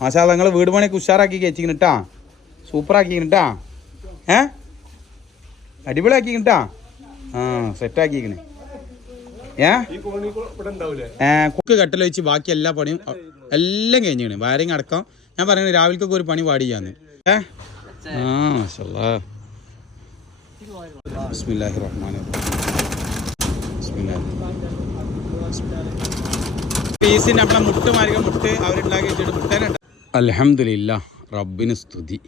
മാഷാ നിങ്ങൾ വീട് പണിയൊക്കെ ഉഷാറാക്കി കയറ്റിക്കിട്ടാ സൂപ്പറാക്കിക്കിട്ടാ ഏ? അടിപൊളിയാക്കിക്കിട്ടാ ആ സെറ്റാക്കിക്കണേ ഏ? ഏ, കുക്ക് കട്ടിൽ വെച്ച് ബാക്കി എല്ലാ പണിയും എല്ലാം കഴിഞ്ഞാണ് വയറിങ് അടക്കം. ഞാൻ പറയുന്നത് രാവിലേക്കൊക്കെ ഒരു പണി പാടി ചെയ്യാന്ന് ഏ? ആ മാഷല്ലാ. ബിസ്മില്ലാഹി റഹ്മാൻ പീസിന് നമ്മളെ മുട്ട് മാരിക മുട്ട് അവരുണ്ടാക്കി വെച്ചിട്ട് മുട്ടേനുണ്ട് അലഹമില്ല റബിന് സ്തുതി.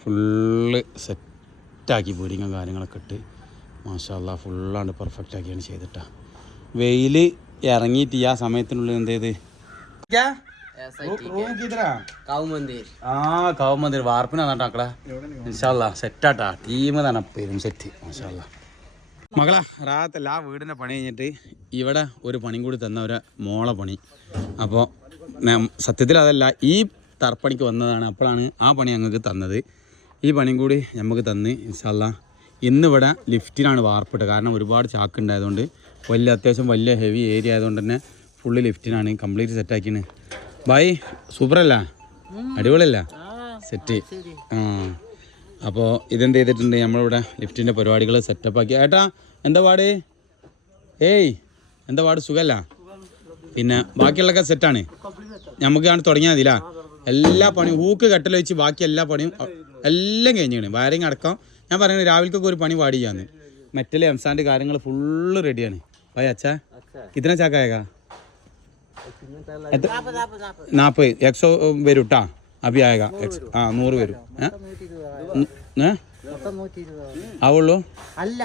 ഫുള്ള് സെറ്റാക്കി ബീഡിങ്ങും കാര്യങ്ങളൊക്കെ ഇട്ട് മാഷാല്ല ഫുള്ളാണ്ട് പെർഫെക്റ്റ് ആക്കിയാണ് ചെയ്തിട്ടാ. വെയിൽ ഇറങ്ങിയിട്ട് ആ സമയത്തിനുള്ളിൽ എന്ത് ചെയ്ത് ആ കാവ് മന്ദിർ വാർപ്പിനാട്ടാക്കളെ സെറ്റാട്ടാ. ടീം തന്നെ പേരും സെറ്റ് മാഷാല്ല മകളെ റാത്തല്ല ആ വീടിന്റെ പണി കഴിഞ്ഞിട്ട് ഇവിടെ ഒരു പണിയും കൂടി തന്ന ഒരു മോളെ പണി. അപ്പോൾ സത്യത്തിൽ അതല്ല ഈ തറപ്പണിക്ക് വന്നതാണ്. അപ്പോഴാണ് ആ പണി ഞങ്ങൾക്ക് തന്നത്. ഈ പണിയും കൂടി നമുക്ക് തന്ന് ഇൻഷല്ല ഇന്നിവിടെ ലിഫ്റ്റിനാണ് വാർപ്പിട്ടത്. കാരണം ഒരുപാട് ചാക്ക് ഉണ്ടായതുകൊണ്ട് വലിയ അത്യാവശ്യം വലിയ ഹെവി ഏരിയ ആയതുകൊണ്ട് തന്നെ ഫുള്ള് ലിഫ്റ്റിനാണ് കംപ്ലീറ്റ് സെറ്റാക്കിയാണ് ബൈ സൂപ്പറല്ല? അടിപൊളിയല്ല? സെറ്റ് ആ. അപ്പോൾ ഇതെന്ത് ചെയ്തിട്ടുണ്ട്? നമ്മളിവിടെ ലിഫ്റ്റിന്റെ പരിപാടികൾ സെറ്റപ്പ് ആക്കി. ഏട്ടാ എന്താ പാട്? ഏയ് എന്താ പാട്? സുഖമല്ല? പിന്നെ ബാക്കിയുള്ളതൊക്കെ സെറ്റാണ് നമുക്ക് ആണ് തുടങ്ങിയാൽ മതില്ല എല്ലാ പണിയും ഹൂക്ക് കെട്ടൽ വെച്ച് ബാക്കി എല്ലാ പണിയും എല്ലാം കഴിഞ്ഞാണ് വയറിങ് അടക്കം. ഞാൻ പറയുന്നത് രാവിലേക്കൊക്കെ ഒരു പണി പാടി ചെയ്യാന്ന് മെറ്റൽ എംസാന്റെ കാര്യങ്ങൾ ഫുള്ള് റെഡിയാണ് ഭായ് അച്ഛാ. ഇതിനെ ചാക്കായകാ നാൽപ്പത് എക്സോ വരും കേട്ടാ അഭി ആയക. എക്സ് ആ നൂറ് വരും. ഏ? ആവുള്ളൂ? അല്ല.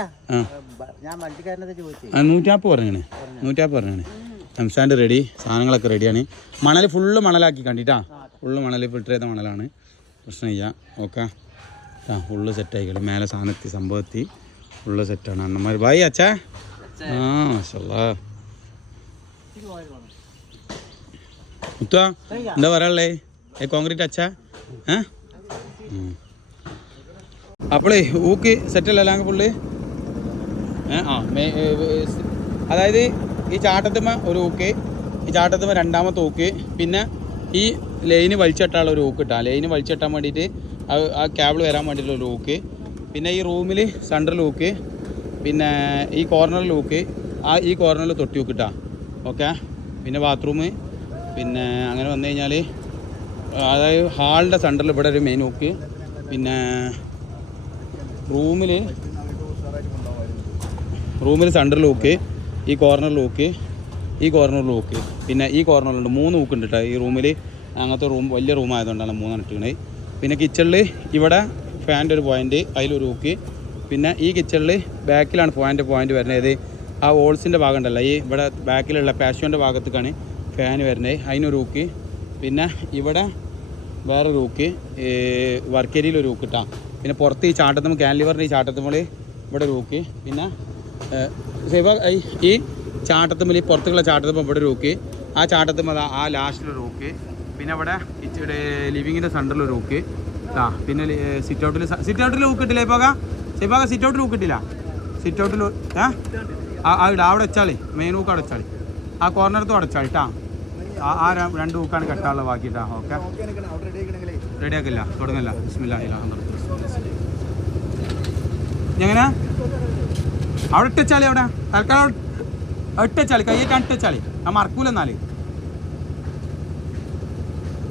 നൂറ്റാപ്പ് പറഞ്ഞാണ് നൂറ്റാപ്പ് പറഞ്ഞാണ് എംസാന്റെ റെഡി സാധനങ്ങളൊക്കെ റെഡിയാണ് മണൽ ഫുള്ള് മണലാക്കി കണ്ടിട്ടാ. ഫുള്ള് മണൽ ഫിൽറ്റർ ചെയ്ത മണലാണ്. പ്രശ്നമില്ല. ഓക്കെ ആ ഫുള്ള് സെറ്റായിക്കളി മേലെ സാധനത്തി സംഭവത്തി ഫുള്ള് സെറ്റാണ് അണ്ണന്മാർ ബായ് അച്ഛാ. ആ മാഷല്ല. മുത്ത എന്താ പറയാനുള്ളേ? ഏ കോൺക്രീറ്റ് അച്ഛാ? ഏ. അപ്പോളേ ഊക്ക് സെറ്റല്ല പുള്ളി? ആ അതായത് ഈ ചാട്ടത്തുമ്മ ഒരു ഊക്ക് ഈ ചാട്ടത്തുമ്മ രണ്ടാമത്തെ ഊക്ക് പിന്നെ ഈ ലൈന് വലിച്ചിട്ടാനുള്ള ഒരു ഊക്ക് കിട്ടാം. ലൈന് വലിച്ചിട്ടാൻ വേണ്ടിയിട്ട് ആ ക്യാബിൾ വരാൻ വേണ്ടിയിട്ടുള്ള ഒരു ഊക്ക്. പിന്നെ ഈ റൂമിൽ സെൻട്രൽ ലൂക്ക് പിന്നെ ഈ കോർണർ ലൂക്ക് ആ ഈ കോർണറിൽ തൊട്ടി ഓക്ക് കിട്ടാം. ഓക്കെ പിന്നെ ബാത്റൂം പിന്നെ അങ്ങനെ വന്നു കഴിഞ്ഞാൽ അതായത് ഹാളിന്റെ സെന്ററിൽ ഇവിടെ ഒരു മെയിൻ ഹുക്ക് പിന്നെ റൂമിൽ റൂമിൽ സെന്ററിൽ ഹൂക്ക് ഈ കോർണറിൽ ഹൂക്ക് ഈ കോർണറിൽ ഹൂക്ക് പിന്നെ ഈ കോർണറിലുണ്ട് മൂന്ന് ഹൂക്ക് ഉണ്ട് കേട്ടോ ഈ റൂമിൽ അങ്ങനത്തെ റൂം വലിയ റൂം ആയതുകൊണ്ടാണ് മൂന്നെണ്ണം ഇട്ടുകണേ പിന്നെ കിച്ചണിൽ ഇവിടെ ഫാന്റെ ഒരു പോയിന്റ് അതിലൊരു ഹൂക്ക് പിന്നെ ഈ കിച്ചണിൽ ബാക്കിലാണ് ഫാന്റെ പോയിന്റ് വരുന്നത്. ആ ഓൾസിന്റെ ഭാഗം ഉണ്ടല്ലോ ഈ ഇവിടെ ബാക്കിലുള്ള പാഷ്യോന്റെ ഭാഗത്തേക്കാണ് ഫാൻ വരുന്നത്. അതിനൊരു ഹൂക്ക് പിന്നെ ഇവിടെ വേറൊരു ഒരു ഹൂക്ക് വർക്ക് ഏരിയയിൽ ഒരു ഹൂക്ക് ഇട്ടാം. പിന്നെ പുറത്ത് ഈ ചാട്ടത്തുമ്പോൾ കാൻലിവറിന്റെ ഈ ചാട്ടത്തുമ്പോൾ ഇവിടെ ഒരു ഹൂക്ക് പിന്നെ സേവ ഈ- ചാട്ടത്തുമ്പോൾ ഈ പുറത്തുള്ള ചാട്ടത്തുമ്പോൾ ഇവിടെ ഒരു ഹൂക്ക് ആ ചാട്ടത്തുമ്പോൾ ആ ലാസ്റ്റിലൊരു ഹൂക്ക് പിന്നെ അവിടെ ഇച്ചിരി ലിവിങ്ങിന്റെ സെന്ററിൽ ഒരു ഹൂക്ക്. ആ പിന്നെ സിറ്റ് ഔട്ടിൽ സിറ്റ് ഔട്ടിൽ ഹൂക്ക് കിട്ടില്ല പോക ഇപ്പോ സിറ്റ് ഔട്ടിൽ ഹൂക്ക് കിട്ടില്ല സിറ്റ് ഔട്ടിൽ ആ ആ അവിടെ വെച്ചാളി. മെയിൻ ഹൂക്ക് അവിടെ വെച്ചാളി. ആ കോർണർത്തും അടച്ചാളി കേട്ടാ ആ രണ്ട് ഹൂക്കാണ് കെട്ടാനുള്ള ബാക്കി കേട്ടാ ഓക്കെ. റെഡി ആക്കില്ല. തുടങ്ങില്ല. എങ്ങനെ? അവിടെ ഇട്ടച്ചാളി അവിടെ? തൽക്കാലം അവിടെ ഇട്ടച്ചാളി കയ്യേറ്റാണ് ഇട്ടച്ചാളി ആ മറക്കൂല എന്നാൽ.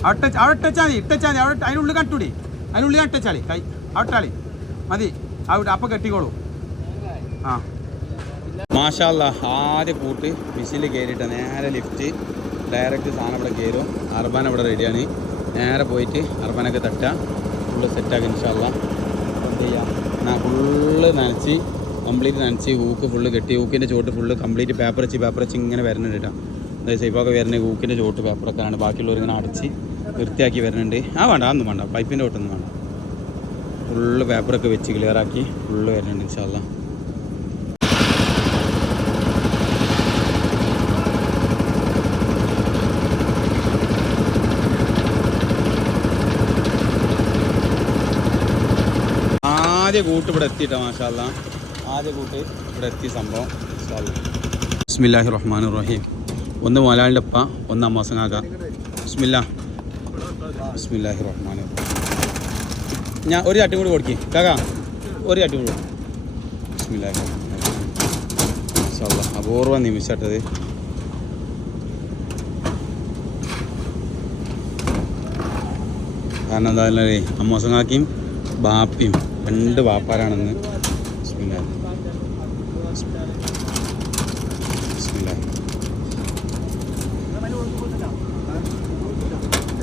അവിടെ ഇട്ട- അവിടെ ടച്ചാൽ മതി ഇട്ടച്ചാൽ മതി അവിടെ ഇട്ട- അതിനുള്ളിൽ കട്ടുടി. അതിനുള്ളിൽ ഇട്ടച്ചാളി കൈ അവിടെ ഇട്ടാളി മതി. അവിടെ അപ്പം കെട്ടിക്കോളൂ. ആ. മാഷാല്ല ആദ്യ കൂട്ട് മിഷീനിൽ കയറിയിട്ട് നേരെ ലിഫ്റ്റ് ഡയറക്റ്റ് സാധനം ഇവിടെ കയറും. അർബാൻ ഇവിടെ റെഡിയാണ് നേരെ പോയിട്ട് അർബാനൊക്കെ തട്ടുക. ഫുള്ള് സെറ്റാക്കി ഇൻഷാല്ല. എന്ത് ചെയ്യാം? ഞാൻ ഫുള്ള് നനച്ച് കംപ്ലീറ്റ് നനച്ച് ഹൂക്ക് ഫുള്ള് കെട്ടി ഹൂക്കിന്റെ ചോട്ട് ഫുള്ള് കംപ്ലീറ്റ് പേപ്പർ വെച്ച് പേപ്പർ വെച്ച് ഇങ്ങനെ വരുന്നുണ്ട് കേട്ടോ അതായത് സേഫൊക്കെ വരുന്നത് ഹൂക്കിന്റെ ചോട്ട് പേപ്പറൊക്കെയാണ് ബാക്കിയുള്ളവർ ഇങ്ങനെ അടച്ച് വൃത്തിയാക്കി വരുന്നുണ്ട്. ആ വേണ്ട അതൊന്നും വേണ്ട. പൈപ്പിന്റെ തൊട്ടൊന്നും വേണ്ട. ഫുള്ള് പേപ്പറൊക്കെ വെച്ച് ക്ലിയറാക്കി ഫുള്ള് വരുന്നുണ്ട് ഇൻഷാല്ല ആദ്യ കൂട്ട് ഇവിടെ എത്തിയിട്ടാ മാഷാല്ല ആദ്യ കൂട്ട് ഇവിടെ എത്തിയ സംഭവം ബിസ്മില്ലാഹി റഹ്മാൻ റഹീം. ഒന്ന് മോലാളിന്റെ ഉപ്പ ഒന്ന് അമ്മസങ്ങാക്ക ബിസ്മില്ല ബിസ്മില്ലാഹി ഞാൻ ഒരു ചട്ടി കൂടി കൊടുക്കി. കാക്കാ ഒരു ചട്ടി കൂടി. ബിസ്മില്ലാഹി അപൂർവ നിമിഷട്ടത്. കാരണം എന്താ അമ്മോസങ്ങാക്കിയും ബാപ്പിയും രണ്ട് ബാപ്പാരാണെന്ന് ബിസ്മില്ലാഹി. ബിസ്മില്ലാഹി.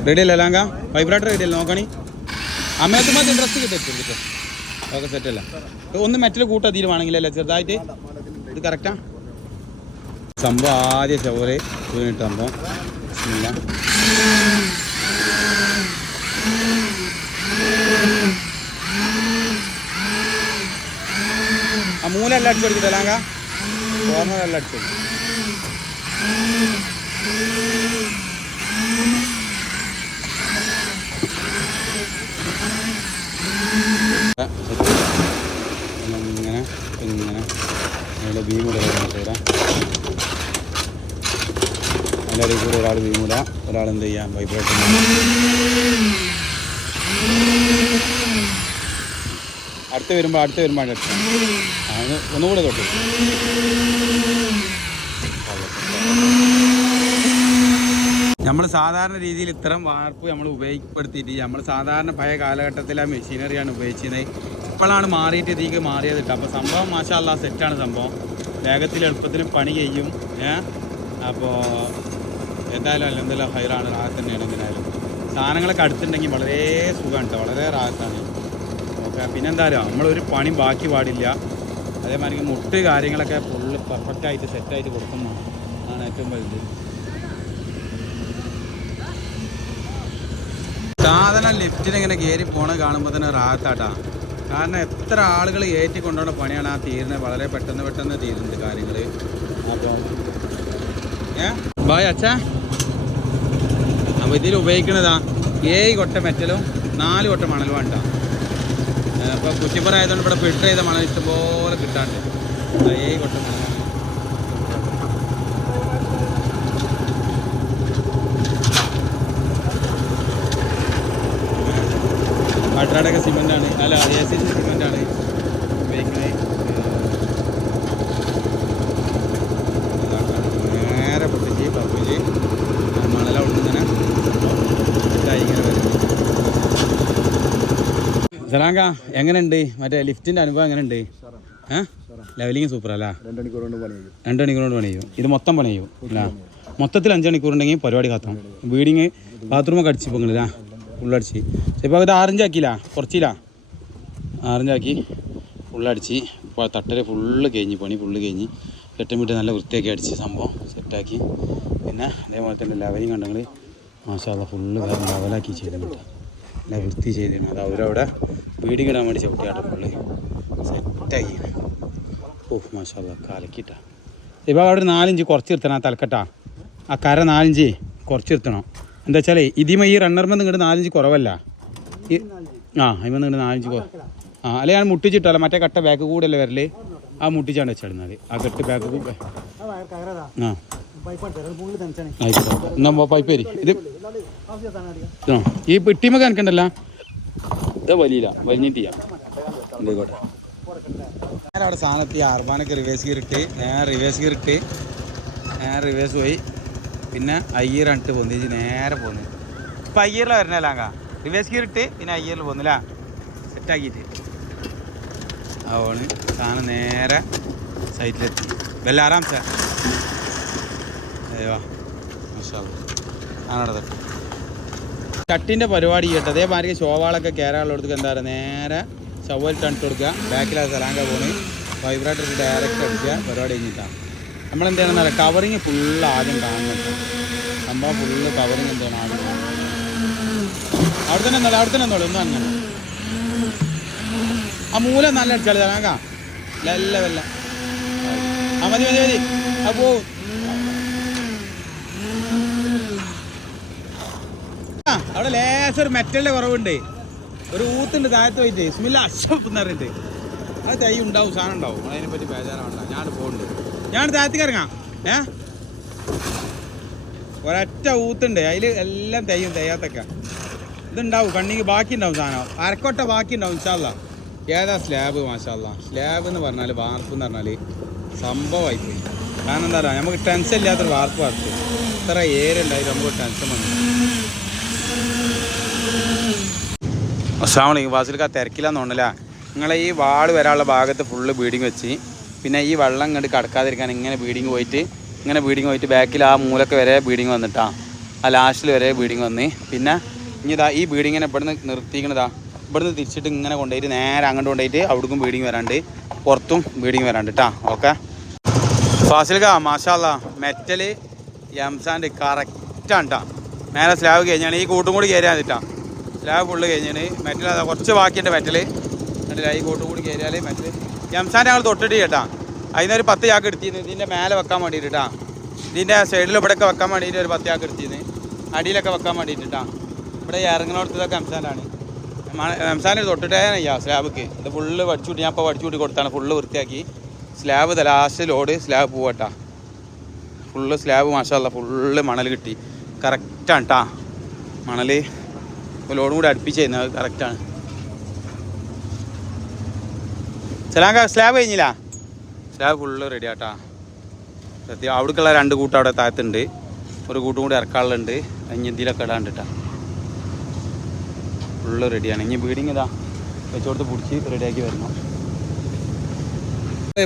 റെഡി അല്ലേ ലാങ്ക? വൈബ്രേറ്റർ റെഡി അല്ലേ? നോക്കണി. അമ്മയത്തുമ്പോൾ ഇൻട്രസ്റ്റ് കിട്ടും ഓക്കെ സെറ്റ് അല്ല? ഒന്ന് മെറ്റൽ കൂട്ടാ തീരുമാണെങ്കിലല്ലേ ചെറുതായിട്ട്? ഇത് കറക്റ്റാ സംഭവം ആദ്യ ചോറ് വീണിട്ട് സംഭവം. ബിസ്മില്ലാ. ആ മൂലെല്ലാം അടിച്ചു കൊടുക്കട്ടെ ലാങ്ക? കോർണറെല്ലാം അടിച്ചു കൊടുക്കും. ഇങ്ങനെ ഇങ്ങനെ. അതിന്റെ ഭീമുട തരാം അതിന്റെ ഇടയിൽ കൂടെ ഒരാൾ ഭീമുട ഒരാൾ എന്ത് ചെയ്യാം? വൈബ്രേഷൻ അടുത്ത് വരുമ്പോൾ അടുത്ത് വരുമ്പോൾ അടുത്ത്. ഒന്നുകൂടെ തൊട്ട്. നമ്മൾ സാധാരണ രീതിയിൽ ഇത്തരം വാർപ്പ് നമ്മൾ ഉപയോഗപ്പെടുത്തിയിട്ട് നമ്മൾ സാധാരണ പഴയ കാലഘട്ടത്തിലെ മെഷീനറിയാണ് ഉപയോഗിച്ചത് ഇപ്പോഴാണ് മാറിയിട്ട് ഇതിലേക്ക് മാറിയത് അപ്പോൾ സംഭവം മാഷാല്ല സെറ്റാണ് സംഭവം. വേഗത്തിൽ എളുപ്പത്തിൽ പണി ചെയ്യും. അപ്പോൾ എന്തായാലും അല്ലെന്തെല്ലാം ഹൈറാണ് റാഹത്ത് തന്നെയാണ് എങ്ങനെയായാലും സാധനങ്ങളൊക്കെ അടുത്തുണ്ടെങ്കിൽ വളരെ സുഖമാണ് കേട്ടോ. വളരെ റാഹത്താണ്. ഓക്കെ പിന്നെന്തായാലും നമ്മളൊരു പണി ബാക്കി പാടില്ല. അതേമാതിരി മുട്ട് കാര്യങ്ങളൊക്കെ ഫുള്ള് പെർഫെക്റ്റായിട്ട് സെറ്റായിട്ട് കൊടുക്കുന്നു ആണ് ഏറ്റവും വലുത്. സാധനം ലിഫ്റ്റിൽ ഇങ്ങനെ കയറി പോണ കാണുമ്പോൾ തന്നെ റാത്താട്ടാ കാരണം എത്ര ആളുകൾ ഏറ്റി കൊണ്ടുവന്ന പണിയാണ് ആ തീരുന്നത് വളരെ പെട്ടെന്ന് പെട്ടെന്ന് തീരുന്നുണ്ട് കാര്യങ്ങൾ അപ്പോൾ ഏ? ബായ് അച്ഛാ. അപ്പോൾ ഇതിൽ ഉപയോഗിക്കുന്നതാ ഏഴ് കൊട്ട മെറ്റലും നാല് കൊട്ട മണലും ആണ്ടാ അപ്പോൾ കുറ്റിപ്പുറ ആയതുകൊണ്ട് ഇവിടെ ഫിൽട്ടർ ചെയ്ത മണൽ ഇഷ്ടംപോലെ കിട്ടാണ്ട്. ഏഴ് കൊട്ട മണലാണ് കാട്ടാടൊക്കെ സിമെന്റാണ് അല്ല എ സി സി സിമെന്റാണ് ഉപയോഗിക്കുന്നത് നേരെ പൊട്ടിച്ച് പപ്പിച്ച് മണല ഇങ്ങനെ ഇതായി ഇങ്ങനെ വരുന്നത് സലാങ്ക എങ്ങനെയുണ്ട്? മറ്റേ ലിഫ്റ്റിന്റെ അനുഭവം എങ്ങനെയുണ്ട്? ഏ? ലെവലിങ് സൂപ്പർ അല്ല രണ്ട് മണിക്കൂർ കൊണ്ട് പണി ചെയ്യും. രണ്ട് മണിക്കൂർ കൊണ്ട് പണി ചെയ്യും. ഇത് മൊത്തം പണി ചെയ്യും അല്ല? മൊത്തത്തിൽ അഞ്ച് മണിക്കൂർ ഉണ്ടെങ്കിൽ പരിപാടി കത്താം ബീഡിങ് ബാത്റൂമൊക്കെ അടിച്ച് നിങ്ങളില്ല ഫുള്ളടിച്ച് ഇപ്പോൾ ഇത് ആറിഞ്ചാക്കിയില്ല കുറച്ചില്ല ആറിഞ്ചാക്കി ഫുള്ളടിച്ച് ഇപ്പോൾ തട്ടര ഫുള്ള് കഴിഞ്ഞ് പണി ഫുള്ള് കഴിഞ്ഞ് കെട്ടും വിട്ട് നല്ല വൃത്തിയാക്കി അടിച്ച് സംഭവം സെറ്റാക്കി. പിന്നെ അതേപോലെ തന്നെ ലെവലിങ് കണ്ടെങ്കിൽ മാഷാല്ല ഫുള്ള് ലെവലാക്കി ചെയ്തിട്ടുണ്ട് നല്ല വൃത്തി ചെയ്തിരുന്നു അത് അവരവിടെ വീട് കിടാൻ വേണ്ടി ചവിട്ടിയാട്ട ഫുള്ള് സെറ്റാക്കി. ഓ മാഷാല്ല കലക്കിട്ട ഇപ്പോൾ അവിടെ നാലിഞ്ച് കുറച്ച് നിർത്തണം ആ തലക്കെട്ടാ. ആ കര നാലിഞ്ച് കുറച്ച് നിർത്തണം. എന്താ വെച്ചാൽ ഇതിമ ഈ റണ്ണർമെന്ന് ഇങ്ങോട്ട് നാലഞ്ച് കുറവല്ല. ആ അതിമെന്ന് ഇങ്ങോട്ട് നാലഞ്ച് കുറവ് ആ അല്ലെ ഞാൻ മുട്ടിച്ചിട്ടല്ല മറ്റേ കട്ട ബാക്ക് കൂടെ അല്ലേ വരൽ? ആ മുട്ടിച്ചാണ് വെച്ചിടുന്നത് ആ കെട്ട് ബാക്ക് കൂടെ ആ. ആയിക്കോട്ടെ. എന്നാ പൈപ്പ് വരി. ഇത് ആ ഈ പെട്ടിമൊക്കെ എനിക്കുണ്ടല്ല ഇത് വലിയില്ല. വലിഞ്ഞിട്ട് ചെയ്യാം. ആയിക്കോട്ടെ. നേരെ അവിടെ സാധനത്തി അർബാനൊക്കെ റിവേഴ്സ് ഗിയർ ഇട്ട് നേരെ റിവേഴ്സ് ഗിയർ ഇട്ട് നേരെ റിവേഴ്സ് പോയി. പിന്നെ അയ്യർ പോന്നു. പൊന്നിച്ച് നേരെ പോന്നു. ഇപ്പം അയ്യറിലാണ് വരണല്ലാങ്ക റിവേഴ്സ് ഗിയർ ഇട്ട് പിന്നെ അയ്യറിൽ പോന്നില്ല സെറ്റാക്കിയിട്ട് അതുകൊണ്ട് സാധനം നേരെ സൈറ്റിലെത്തി. ആറാം സാർ അയ്യോ പരിപാടി കേട്ടോ. അതേമാതിരി ശോവാളൊക്കെ കയറാനുള്ളടത്തേക്ക് എന്താ പറയുക നേരെ ചവ്വൽ കണ്ടിട്ട് കൊടുക്കുക. ബാക്കിലാ അത് സലാങ്ക പോണ്. വൈബ്രേറ്റർ ഡയറക്റ്റ് അടിക്കുക. പരിപാടി കഴിഞ്ഞിട്ടാണ് നമ്മൾ എന്ത് ചെയ്യണമെന്ന് പറയാം കവറിങ് ഫുള്ള് ആദ്യം കാണുന്നുണ്ട് സംഭവം ഫുള്ള് കവറിങ് എന്താണ് ആദ്യം കാണുന്നത് അവിടെ തന്നെ എന്നോളൂ അവിടെ തന്നെ ഒന്നും അങ്ങനെ. ആ മൂല നല്ല അടിച്ചാൽ സലാങ്ക ലല്ല വല്ല ആ മതി മതി മതി. ആ പോവും അവിടെ ലേശം ഒരു മെറ്റലിന്റെ കുറവുണ്ട്. ഒരു ഊത്തുണ്ട് താഴത്ത് പോയിട്ട്. സ്മില്ല അശ്വപ്പ് എന്ന് പറഞ്ഞിട്ട്. അത് തൈ ഉണ്ടാവും സാധനം ഉണ്ടാവും. അതിനെപ്പറ്റി ബേജാറാവണ്ട. ഞാൻ പോകുന്നുണ്ട് ഞാൻ താഴത്തേക്ക് ഇറങ്ങാം. ഏ? ഒരൊറ്റ ഊത്തുണ്ട്. അതിൽ എല്ലാം തെയ്യും തെയ്യാത്തൊക്കെ. ഇതുണ്ടാവും കണ്ണിക്ക് ബാക്കി ഉണ്ടാവും സാധനം. അരക്കൊട്ട ബാക്കി ഉണ്ടാവും ഇൻഷാല്ല ഏതാ സ്ലാബ് മാഷാല്ല സ്ലാബ് എന്ന് പറഞ്ഞാൽ വാർപ്പ് എന്ന് പറഞ്ഞാൽ സംഭവമായി പോയി കാരണം എന്താ പറയുക നമുക്ക് ടെൻഷൻ ഇല്ലാത്തൊരു വാർപ്പ് വാർപ്പ് ഇത്ര ഏരിയ ഉണ്ടായിട്ട് നമുക്ക് ടെൻഷൻ വന്നു. അസ്സാമലൈക്കും വാസിൽക്ക് ആ തിരക്കില്ലാന്ന് തോന്നല നിങ്ങളെ ഈ വാട് വരാനുള്ള ഭാഗത്ത് ഫുള്ള് ബീഡിങ് വെച്ച് പിന്നെ ഈ വെള്ളം ഇങ്ങോട്ട് കടക്കാതിരിക്കാൻ ഇങ്ങനെ ബീഡിങ് പോയിട്ട് ഇങ്ങനെ ബീഡിങ് പോയിട്ട് ബാക്കിൽ ആ മൂലക്ക് വരെ ബീഡിങ് വന്നിട്ടാ. ആ ലാസ്റ്റിൽ വരെ ബീഡിങ് വന്ന്. പിന്നെ ഇനി ഇതാ ഈ ബീഡിങ്ങിനെ ഇവിടുന്ന് നിർത്തിക്കണതാ ഇവിടുന്ന് തിരിച്ചിട്ട് ഇങ്ങനെ കൊണ്ടുപോയിട്ട് നേരെ അങ്ങോട്ട് കൊണ്ടുപോയിട്ട് അവിടേക്കും ബീഡിങ് വരാണ്ട് പുറത്തും ബീഡിങ് വരാണ്ട് കേട്ടാ ഓക്കെ? ഫാസിൽക്ക മാഷാല്ല മെറ്റൽ എംസാന്റെ കറക്റ്റാണ് കേട്ടോ നേരെ സ്ലാബ് കഴിഞ്ഞാണ് ഈ കൂട്ടും കൂടി കയറിയാൽ മതിട്ടാ സ്ലാബ് ഫുള്ള് കഴിഞ്ഞാണ് മെറ്റൽ അതാ കുറച്ച് ബാക്കിയുണ്ട് മെറ്റൽ എന്നിട്ട് ഈ കൂട്ടും കൂടി കയറിയാൽ മെറ്റൽ എംസാന്റെ ഞങ്ങൾ തൊട്ടിട്ട് കേട്ടാ. അതിനൊരു പത്ത് ചാക്ക് എടുത്തിരുന്നു ഇതിന്റെ മേലെ വെക്കാൻ വേണ്ടിയിട്ട് കേട്ടാ ഇതിന്റെ സൈഡിൽ ഇവിടെയൊക്കെ വെക്കാൻ വേണ്ടിയിട്ട് ഒരു പത്ത് ചാക്ക് എടുത്തിരുന്നു അടിയിലൊക്കെ വെക്കാൻ വേണ്ടിയിട്ട് കേട്ടാ ഇവിടെ ഇറങ്ങണോടത്തതൊക്കെ എംസാനാണ് എംസാനെ തൊട്ടിട്ടേ ചെയ്യാ സ്ലാബിക്ക്. ഇത് ഫുള്ള് വടിച്ചുകൂട്ടി ഞാൻ ഇപ്പോൾ വടിച്ചുകൂട്ടി കൊടുത്താണ്. ഫുള്ള് വൃത്തിയാക്കി. സ്ലാബ് ലാസ്റ്റ് ലോഡ് സ്ലാബ് പോവട്ടാ ഫുള്ള് സ്ലാബ് മാഷല്ല ഫുള്ള് മണൽ കിട്ടി. കറക്റ്റാണ് കേട്ടാ മണൽ ലോഡും കൂടി അടുപ്പിച്ച് ചെയ്യുന്നത് കറക്റ്റാണ് സലാങ്ക സ്ലാബ് കഴിഞ്ഞില്ല? സ്ലാബ് ഫുള്ള് റെഡി ആട്ടാ. സത്യം അവിടേക്കുള്ള രണ്ട് കൂട്ടം അവിടെ താഴത്തുണ്ട്. ഒരു കൂട്ടും കൂടി ഇറക്കാനുള്ളുണ്ട് ഇനി എന്തിലൊക്കെ ഇടാണ്ട് ഫുള്ള് റെഡിയാണ് ഇനി ബീഡിങ് ഇതാ. വെച്ചോടത്ത് പിടിച്ച് റെഡിയാക്കി വരണം.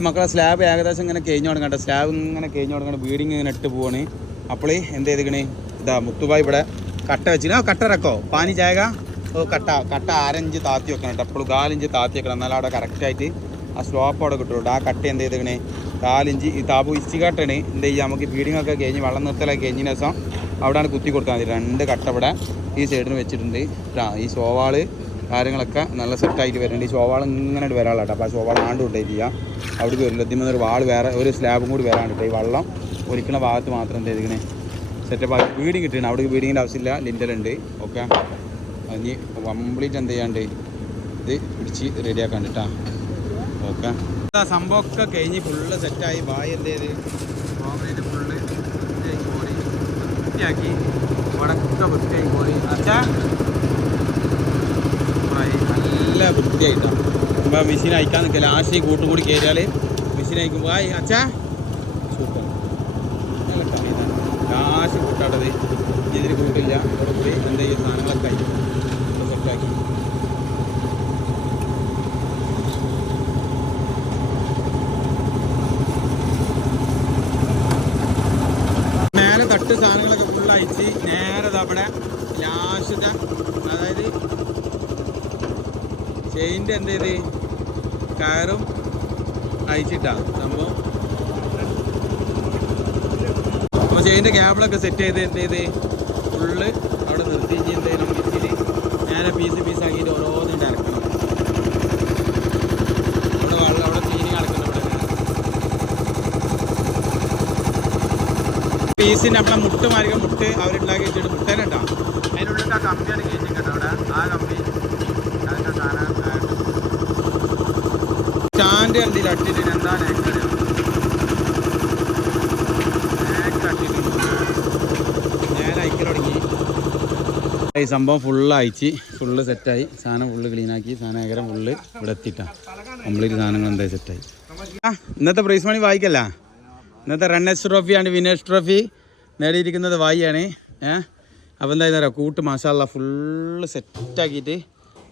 മക്കളെ സ്ലാബ് ഏകദേശം ഇങ്ങനെ കഴിഞ്ഞു തുടങ്ങണ്ട സ്ലാബ് ഇങ്ങനെ കഴിഞ്ഞു തുടങ്ങണ്ട ബീഡിങ് ഇങ്ങനെ ഇട്ട് പോവാണ്. അപ്പോൾ എന്ത് ചെയ്തിക്കണേ ഇതാ മുത്തുബായ് ഇവിടെ കട്ട വെച്ചിന് കട്ട ഇറക്കോ? പാനി ചായക? ഓ കട്ട. കട്ട അരഞ്ച് താത്തി വെക്കണം കേട്ടോ അപ്പോൾ കാലഞ്ച് താത്തി വെക്കണം. എന്നാലും അവിടെ കറക്റ്റായിട്ട് ആ സ്ലോപ്പ് അവിടെ കിട്ടുള്ളൂ. ആ കട്ട് എന്ത് ചെയ്തേക്കണേ കാലിഞ്ച് ഈ താപു ഇസ്റ്റിക്കാട്ടാണ് എന്ത് ചെയ്യുക നമുക്ക് ബീഡിങ് ഒക്കെ കഴിഞ്ഞ് വെള്ളം നിർത്തലൊക്കെ കഴിഞ്ഞ ദിവസം അവിടെയാണ് കുത്തി കൊടുത്താൽ മതി രണ്ട് കട്ട ഇവിടെ ഈ സൈഡിന് വെച്ചിട്ടുണ്ട്. ഈ സോവാൾ കാര്യങ്ങളൊക്കെ നല്ല സെറ്റായിട്ട് വരുന്നുണ്ട്. ഈ സോവാൾ ഇങ്ങനെ വരാനുള്ള കേട്ടോ. അപ്പോൾ ആ ശോവാൾ ആണ്ട് കൊണ്ടേ ചെയ്യാം. അവിടേക്ക് വരില്ല ഇതിൽ ഒരു വാൾ വേറെ ഒരു സ്ലാബും കൂടി വരാണ്ട് കേട്ടോ. ഈ വെള്ളം ഒരിക്കണ ഭാഗത്ത് മാത്രം എന്ത് ചെയ്തിങ്ങനെ സെറ്റപ്പ് ആക്കി. വീടിങ് കിട്ടണം. അവിടേക്ക് വീടിങ്ങിന്റെ ആവശ്യമില്ല. ലിൻഡലുണ്ട് ഓക്കെ ഇനി കംപ്ലീറ്റ് എന്ത് ചെയ്യാണ്ട് ഇത് പിടിച്ച് റെഡിയാക്കാണ്ട് കേട്ടോ. ഓക്കെ. സംഭവമൊക്കെ കഴിഞ്ഞ് ഫുള്ള് സെറ്റായി. ബായ് എന്റെ കോൺക്രീറ്റ് ഫുള്ള് കോരി. വൃത്തിയാക്കി. വടക്ക വൃത്തിയായി കോരി. അച്ഛാ. നല്ല വൃത്തിയായിട്ടാണ് അപ്പോൾ മെഷീൻ അയക്കാൻ നിൽക്കുക ലാസ്റ്റ് കൂട്ടുകൂടി കൂട്ടും കൂടി കയറിയാൽ മെഷീൻ അയക്കുമ്പോൾ ആയി അച്ഛാ. സൂപ്പർ. നല്ല കളി ഇതാണ് ലാസ്റ്റ് കൂട്ടാട്ടത്. ഇതിന് കൂട്ടില്ല. അവിടെ പോയി എന്തെങ്കിലും സാധനങ്ങളൊക്കെ ആയി. സെറ്റാക്കി മേലെ തട്ട് സാധനങ്ങളൊക്കെ ഫുൾ അയച്ച് നേരെ അവിടെ ലാസ്റ്റത്തെ അതായത് ചെയിന്റെ എന്ത് ചെയ്ത്? കയറും. അയച്ചിട്ടാണ് സംഭവം. അപ്പോൾ ചെയിന്റെ ക്യാബിളൊക്കെ സെറ്റ് ചെയ്ത് എന്ത് ചെയ്ത്? ഫുള്ള് അവിടെ നിർത്തി. എന്തെങ്കിലും മിറ്റിൽ നേരെ പീസ് പീസ് ആക്കിയിട്ട് ഓരോന്നും ഇറക്കണം അവിടെ വെള്ളം അവിടെ ചീനി കിടക്കണം ഇവിടെ പീസിന്റെ നമ്മളെ മുട്ട് മാറിയ മുട്ട് അവരുണ്ടാക്കി വെച്ചിട്ട് മുട്ടേനുണ്ടോ അതിനുള്ളിൽ ആ കമ്പിയാണ് കേട്ടോ അവിടെ. ആ കമ്പി അതിന്റെ സാധനം സ്റ്റാൻഡ് കണ്ടില്ല. അട്ടിട്ട് എന്താ നേക്കട് ഞാൻ അയക്കൽ തുടങ്ങി. ഈ സംഭവം ഫുള്ള് അയച്ച് ഫുള്ള് സെറ്റായി സാധനം ഫുള്ള് ക്ലീനാക്കി സാധനകരം ഫുള്ള് ഇവിടെ എത്തിയിട്ടാണ് കംപ്ലീറ്റ് സാധനങ്ങൾ എന്തായാലും സെറ്റായി ഇന്നത്തെ പ്രൈസ് മണി വായിക്കല്ല. ഇന്നത്തെ runners trophy and winners trophy നേടിയിരിക്കുന്നത് വായിയാണ്. ഏഹ് അപ്പോൾ എന്താ പറയുക കൂട്ട് മാഷാല്ല ഫുള്ള് സെറ്റാക്കിയിട്ട്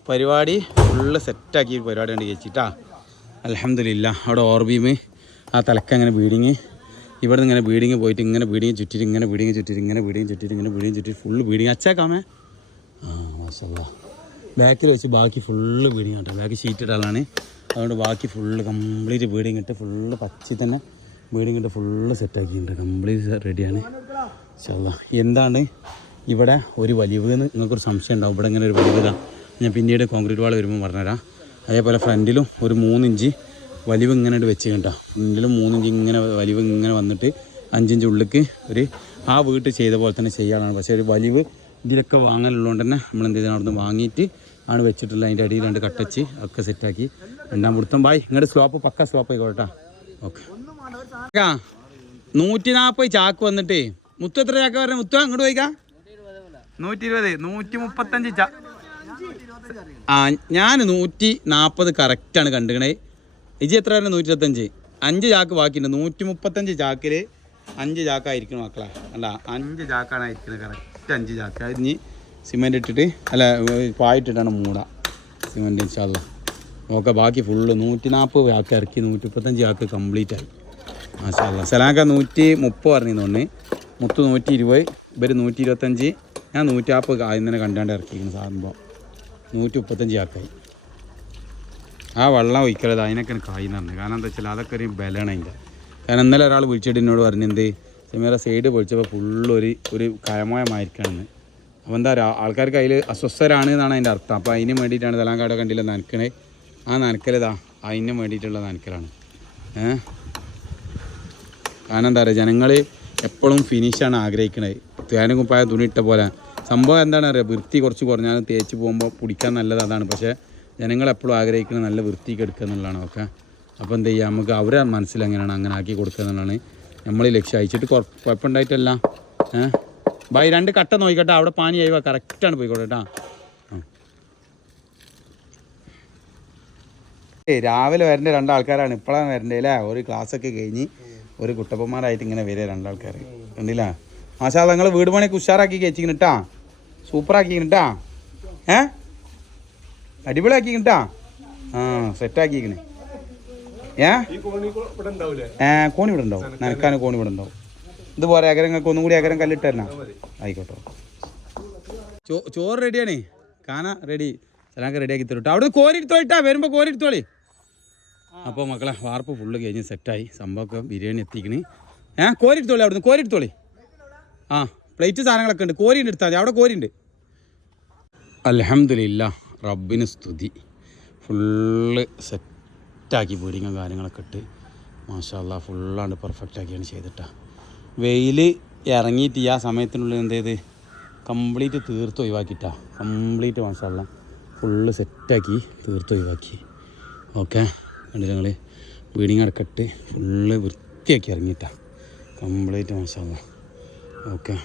പരിപാടി ഫുള്ള് സെറ്റാക്കി പരിപാടി കണ്ട് കഴിച്ചിട്ടാ അലഹമില്ല അവിടെ ഓർബീമ് ആ തലക്ക അങ്ങനെ ബീഡിങ് ഇവിടെ നിന്ന് ഇങ്ങനെ ബീഡിങ് പോയിട്ട് ഇങ്ങനെ ബീഡിങ് ചുറ്റിട്ട് ഇങ്ങനെ ബീഡിങ് ചുറ്റിട്ട് ഇങ്ങനെ ബീഡിങ് ചുറ്റിട്ട് ഇങ്ങനെ ബീഡിങ് ചുറ്റിട്ട് ഫുള്ള് ബീഡിങ് അച്ചാക്കാമേ ആ ബാക്കിൽ വെച്ച് ബാക്കി ഫുള്ള് ബീഡിങ് കേട്ടോ ബാക്കി ഷീറ്റ് ഇടാനാണ് അതുകൊണ്ട് ബാക്കി ഫുള്ള് കംപ്ലീറ്റ് ബീഡിങ് ഇട്ട് ഫുള്ള് പച്ചി തന്നെ ബീഡിങ് ഇട്ട് ഫുള്ള് സെറ്റാക്കിയിട്ടുണ്ട് കംപ്ലീറ്റ് റെഡിയാണ് ഇൻഷാല്ലാ എന്താണ് ഇവിടെ ഒരു വലിവ് എന്ന് നിങ്ങൾക്കൊരു സംശയം ഉണ്ടാവും. ഇവിടെ ഇങ്ങനെ ഒരു വലിവ് ഞാൻ പിന്നീട് കോൺക്രീറ്റ് വാൾ വരുമ്പോൾ പറഞ്ഞുതരാം. അതേപോലെ ഫ്രണ്ടിലും ഒരു മൂന്നിഞ്ച് വലിവ് ഇങ്ങനെ വെച്ച് കേട്ടോ ഫ്രണ്ടിലും മൂന്നിഞ്ച് ഇങ്ങനെ വലിവ് ഇങ്ങനെ വന്നിട്ട് അഞ്ചിഞ്ച് ഉള്ളിക്ക് ഒരു ആ വീട്ട് ചെയ്ത പോലെ തന്നെ ചെയ്യാനാണ്. പക്ഷേ ഒരു വലിവ് ഇതിലൊക്കെ വാങ്ങലുള്ളതുകൊണ്ട് തന്നെ നമ്മൾ എന്ത് ചെയ്യണം അവിടുന്ന് വാങ്ങിയിട്ട് ആണ് വെച്ചിട്ടുള്ള അതിന്റെ അടിയിൽ രണ്ട് കട്ടച്ച് ഒക്കെ സെറ്റാക്കി രണ്ടാം കൊടുത്തും ബായ് ഇങ്ങോട്ട് സ്ലോപ്പ് പക്ക സ്ലോപ്പ് ആയിക്കോട്ടെ ഓക്കെ നൂറ്റി നാൽപ്പത് ചാക്ക് വന്നിട്ട് മുത്തു എത്ര പറഞ്ഞ? മുത്തു അങ്ങോട്ട് പോയിക്കാം. നൂറ്റി ഇരുപത് നൂറ്റി മുപ്പത്തഞ്ച് ആ ഞാൻ നൂറ്റി നാൽപ്പത് കറക്റ്റാണ് കണ്ടുകണേ ഇജി എത്ര വരെ നൂറ്റി ഇരുപത്തഞ്ച് അഞ്ച് ചാക്ക് ബാക്കിയുണ്ട്. നൂറ്റി മുപ്പത്തഞ്ച് ചാക്കിൽ അഞ്ച് ചാക്കായിരിക്കണം മക്കളെ. അല്ല അഞ്ച് ചാക്കാണ് ഇരിക്കുന്നത് കറക്റ്റ് അഞ്ച് ചാക്ക്. അത് ഇനി സിമെന്റ് ഇട്ടിട്ട് അല്ല പായിട്ടിട്ടാണ് മൂട. സിമെന്റ് ഇൻഷാല്ല നോക്കാം ബാക്കി ഫുള്ള് നൂറ്റി നാൽപ്പത് ചാക്ക് ഇറക്കി നൂറ്റി മുപ്പത്തഞ്ച് ചാക്ക് കംപ്ലീറ്റ് ആയി. മാഷാല്ല സലാക്ക നൂറ്റി മുപ്പത് പറഞ്ഞു തോന്നി മുത്ത് നൂറ്റി ഇരുപത് ഇവർ നൂറ്റി ഇരുപത്തഞ്ച് ഞാൻ നൂറ്റി നാൽപ്പത് ആദ്യം തന്നെ കണ്ടാണ്ട് ഇറക്കിയിരിക്കുന്നു സാധനം നൂറ്റി മുപ്പത്തഞ്ച് ആക്കായി. ആ വെള്ളം ഒഴിക്കലത് അതിനൊക്കെ കായി നടന്നത് കാരണം എന്താ വെച്ചാൽ അതൊക്കെ ഒരു ബലമാണ് അതിന്റെ. കാരണം ഇന്നലെ ഒരാൾ വിളിച്ചിട്ട് എന്നോട് പറഞ്ഞെന്ത് സെമീറ സൈഡ് പൊളിച്ചപ്പോൾ ഫുള്ളൊരു ഒരു കയമയമായിരിക്കണമെന്ന് അപ്പോൾ എന്താ പറയുക ആൾക്കാർക്ക് അതിൽ അസ്വസ്ഥരാണ് എന്നാണ് അതിന്റെ അർത്ഥം. അപ്പോൾ അതിന് വേണ്ടിയിട്ടാണ് തലാങ്കാട് കണ്ടില്ല നനക്കണേ. ആ നനക്കലതാ അതിന് വേണ്ടിയിട്ടുള്ള നനക്കലാണ്. ഏഹ് കാരണം എന്താ പറയുക ജനങ്ങൾ എപ്പോഴും ഫിനിഷാണ് ആഗ്രഹിക്കുന്നത് തേനും കുപ്പായ തുണി ഇട്ട പോലെ. സംഭവം എന്താണ് അറിയുക വൃത്തി കുറച്ച് കുറഞ്ഞാലും തേച്ച് പോകുമ്പോൾ പിടിക്കാൻ നല്ലത് അതാണ്. പക്ഷേ ജനങ്ങൾ എപ്പോഴും ആഗ്രഹിക്കുന്നത് നല്ല വൃത്തിക്ക് എടുക്കുക എന്നുള്ളതാണ്. ഒക്കെ അപ്പോൾ എന്ത് ചെയ്യുക നമുക്ക് അവരെ മനസ്സിൽ എങ്ങനെയാണ് അങ്ങനെ ആക്കി കൊടുക്കുക എന്നുള്ളതാണ് നമ്മൾ ലക്ഷ്യം. അയച്ചിട്ട് കുഴ- കുഴപ്പമുണ്ടായിട്ടല്ല. ഏഹ് ബൈ രണ്ട് കട്ട നോക്കിക്കട്ടെ. അവിടെ പാനി ആയിവാ കറക്റ്റാണ് പോയിക്കോട്ടെ കേട്ടോ. രാവിലെ വരേണ്ട രണ്ടാൾക്കാരാണ് ഇപ്പോഴാണ് വരണ്ടേ അല്ലേ? ഒരു ക്ലാസ്സൊക്കെ കഴിഞ്ഞ് ഒരു കുട്ടപ്പന്മാരായിട്ട് ഇങ്ങനെ വരിക രണ്ടാൾക്കാർ. കണ്ടില്ല? മാഷാ നിങ്ങൾ വീട് പണിയൊക്കെ ഉഷാറാക്കി കഴിച്ചിട്ടാ സൂപ്പറാക്കി കിട്ടാ ഏ? അടിപൊളിയാക്കി കിട്ടാ ആ സെറ്റാക്കിക്കണ് ഏ? ഏ കോണി ഇവിടെ ഉണ്ടാവും. നനക്കാൻ കോണി ഇവിടെ ഉണ്ടാവും. ഇതുപോലെ അകരങ്ങൾക്ക് ഒന്നും കൂടി അകരം കല്ലിട്ട് തരണ ആയിക്കോട്ടെ. ചോ ചോറ് റെഡിയാണേ കാന റെഡി സ്ഥലമൊക്കെ റെഡിയാക്കി തരും അവിടെ കോരി എടുത്തോളിട്ടാ വരുമ്പോൾ കോരി എടുത്തോളി. അപ്പോൾ മക്കളെ വാർപ്പ് ഫുള്ള് കഴിഞ്ഞ് സെറ്റായി സംഭവമൊക്കെ ബിരിയാണി എത്തിക്കണ്. ഏ കോരി എടുത്തോളി അവിടുന്ന് കോരി എടുത്തോളി ആ പ്ലേറ്റ് സാധനങ്ങളൊക്കെ ഉണ്ട്. കോരി എടുത്താൽ മതി. അവിടെ കോരി ഉണ്ട്. അലഹമില്ല റബ്ബിന് സ്തുതി. ഫുള്ള് സെറ്റാക്കി ബീഡിങ്ങും കാര്യങ്ങളൊക്കെ ഇട്ട് മാഷാല്ല ഫുള്ളാണ്ട് പെർഫെക്റ്റ് ആക്കിയാണ് ചെയ്തിട്ടാ. വെയിൽ ഇറങ്ങിയിട്ട് ആ സമയത്തിനുള്ളിൽ എന്ത് ചെയ്ത്? കംപ്ലീറ്റ് തീർത്ത് ഒഴിവാക്കിയിട്ടാ. കംപ്ലീറ്റ് മാഷാല്ല ഫുള്ള് സെറ്റാക്കി തീർത്ത് ഒഴിവാക്കി. ഓക്കെ കണ്ടില്ല ഞങ്ങൾ വീടിങ് അടക്കട്ട് ഫുള്ള് വൃത്തിയാക്കി ഇറങ്ങിയിട്ടാണ് കംപ്ലീറ്റ് മോശമാണ് ഓക്കെ